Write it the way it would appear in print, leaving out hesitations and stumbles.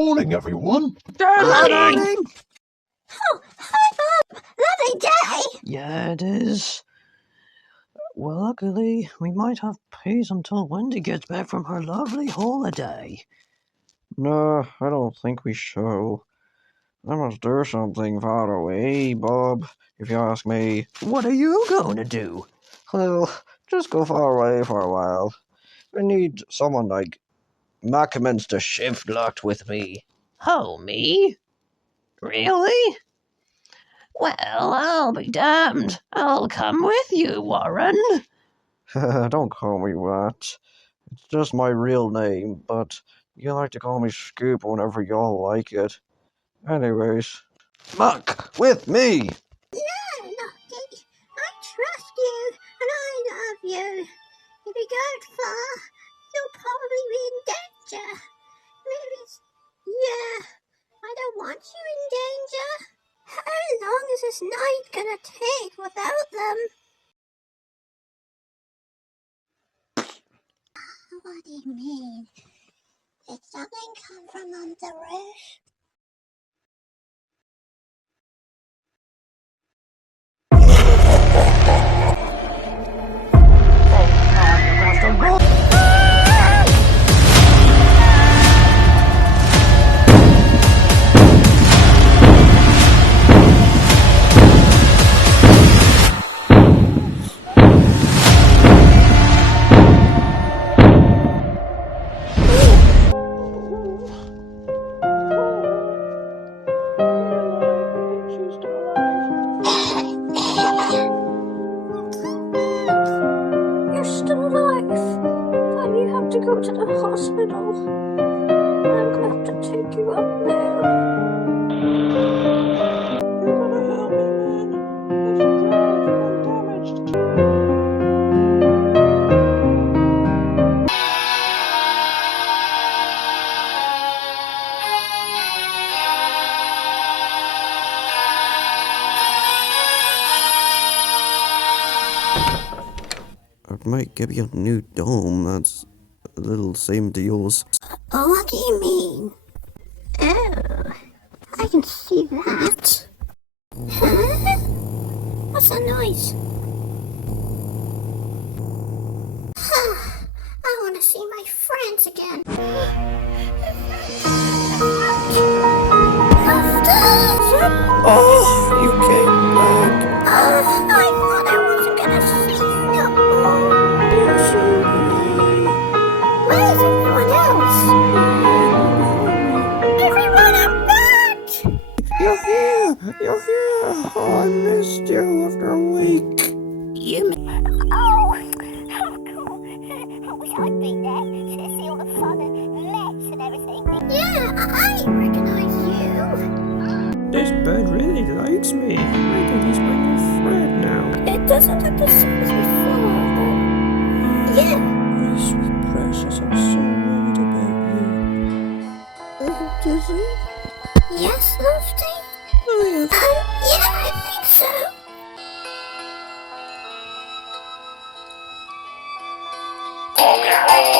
morning, everyone. Good morning. Oh, hi, Bob. Lovely day. Yeah, it is. Well, luckily, we might have peace until Wendy gets back from her lovely holiday. No, I don't think we shall. I must do something far away, Bob, if you ask me. What are you going to do? Well, just go far away for a while. I need someone like Macamins to shift locked with me. Oh, me? Really? Well, I'll be damned. I'll come with you, Warren. Don't call me that. It's just my real name, but you like to call me Scoop whenever y'all like it. Anyways, Muck, with me! No, Lofty. I trust you, and I love you. If you go too far, you'll probably be in danger. Yeah, I don't want you in danger. How long is this night gonna take without them? What do you mean? Did something come from under the roof? You're still alive, but you have to go to the hospital. I'm gonna have to take you up there. You gotta help me, man. This drive, I'm damaged. I might give you a new dome that's a little same to yours. Oh, what do you mean? Oh, I can see that. Huh? What's that noise? I want to see my friends again. Oh, you came back. I thought I wasn't gonna see you no more. Yes, you Where's everyone else? Everyone, I'm back! You're here! You're here! Oh, I missed you after a week. Oh, cool. I wish I'd been there to see all the fun and mess and everything. Yeah, I recognize you. This bird really likes me. I think he's my new friend now. It doesn't look the same as before, but yeah. My sweet precious, I'm so worried about you. Dizzy? Yes, Lofty? Oh, yeah. Yeah, I think so. Okay.